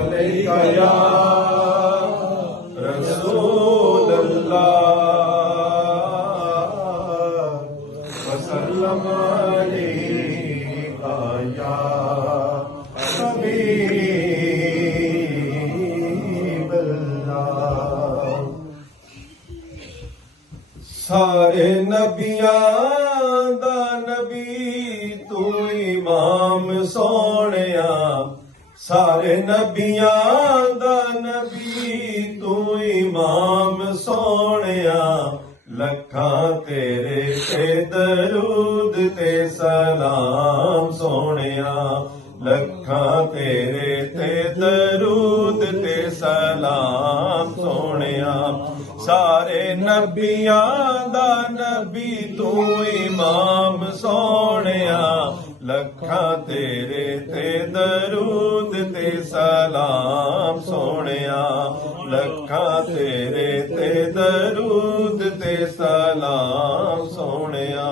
अलैका या रसूल अल्लाह वसल्लम अलैका या हबीब अल्लाह। सारे नबियां दा नबी तू इमाम सोहणिया, सारे नबियां दा नबी तू इमाम सोहणिया। लखां तेरे ते दरूद ते सलाम सोहणिया, लखां तेरे ते दरूद ते सलाम सोहणिया। सारे नबियां दा नबी तू इमाम सोहणिया, लखां तेरे ते दरूद ते सलाम सोहणिया, लखां तेरे ते दरूद ते सलाम सोहणिया।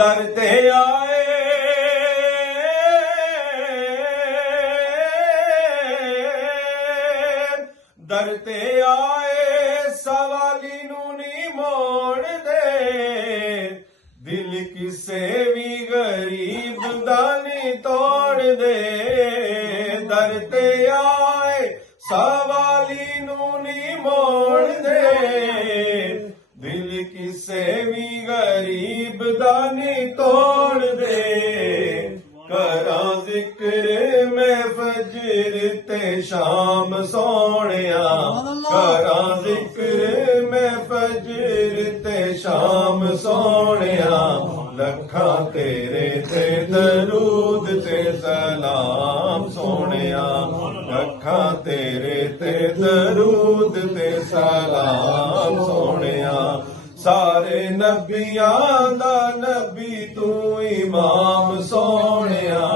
दर ते आए दर ते आए सवाली नू नी मोड़ दे, दिल किसे भी गरीब दा नी तोड़ दे। दर ते आए सवाली नू नी मोड़ दे, दिल किसे भी गरीब दा नी तोड़ दे। करा जिक्र में फजर ते शाम सोहणिया, करा जिक्र में फजर ते शाम सोहणिया। लखां तेरे ते दरूद ते सलाम सोहणिया, लखां तेरे ते दरूद ते सलाम सोहणिया। सारे नबियां दा नबी तू इमाम सोहणिया,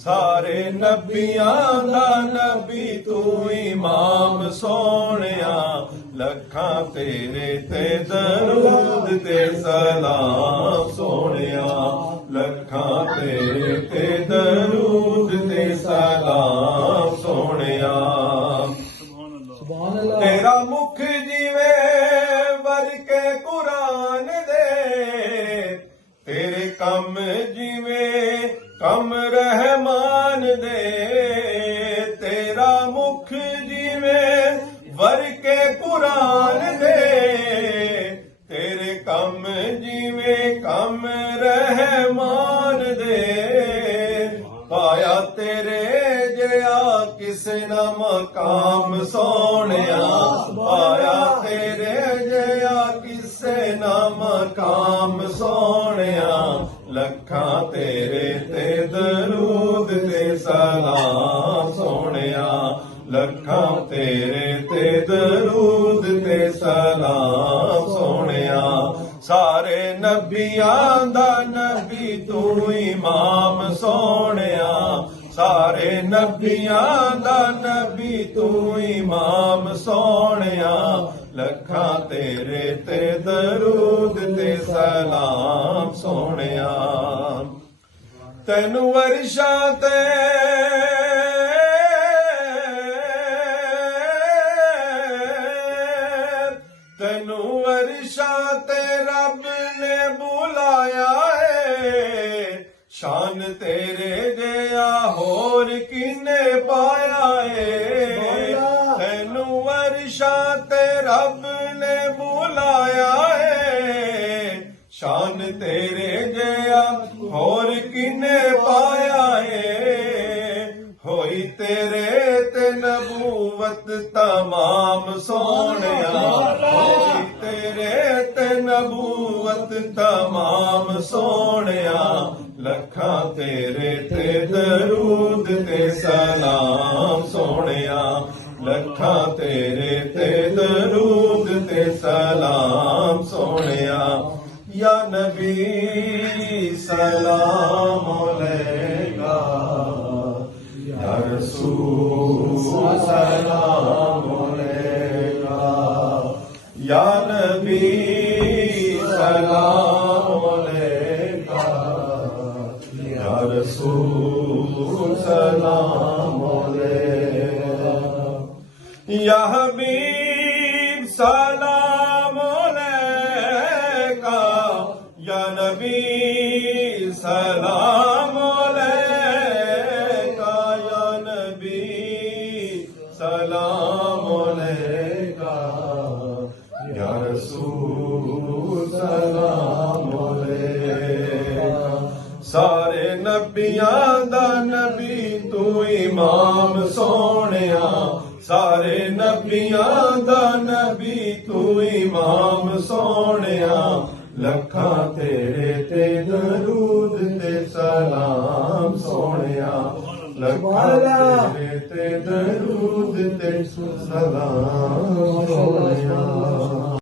सारे नबियां दा नबी तू इमाम सोहणिया। लखां तेरे ते दरूद ते सलाम सोहणिया, लखां तेरे ते दरूद ते सलाम सोहणिया। तेरा मुख जिवे वरके कुरान दे, तेरे कम जिवे कम रहमान दे। तेरा मुख जिवे वरके कुरान दे, तेरे कम जिवे कम रहमान दे। पाया तेरे जया किसे ना मकाम सोहणिया, पाया तेरे जया किसे ना मकाम सोहणिया। लखां तेरे ते दरूद ते सलाम सोहणिया, लखां तेरे ते दरूद ते सलाम सोहणिया। सारे नबियां दा नबी तू इमाम सोहणिया, सारे नबियां दा नबी तू इमाम सोहणिया। लखां तेरे ते दरूद ते सलाम सोहणिया। तैनू वर्षा ते तैनू वर्षा ते रब ने बुलाया है, शान तेरे जया होर किने पाया है। तैनू वर्षा ते रब ने बुलाया है, शान तेरे जया होर किने पाया है। होई तेरे ते नबूवत तमाम सोहणिया, होई तेरे ते नबूवत तमाम सोहणिया। लखां तेरे ते दरूद ते सलाम सोहणिया, लखां तेरे ते दरूद ते सलाम सोहणिया। या नबी सलाम अलैका, या रसूल सलाम अलैका, या नबी सलाम अलैका, या रसूल सलाम अलैका। या हबीब सलाम अलैका, या नबी सलाम अलैका, या नबी सलाम अलैका, या रसूल सलाम अलैका। सारे नबियां दा नबी तू इमाम सोहणिया, सारे नबियां दा नबी तू इमाम सोहणिया, लखां तेरे ते दरूद ते सलाम सोहणिया, लखां तेरे ते दरूद ते सलाम सोहणिया।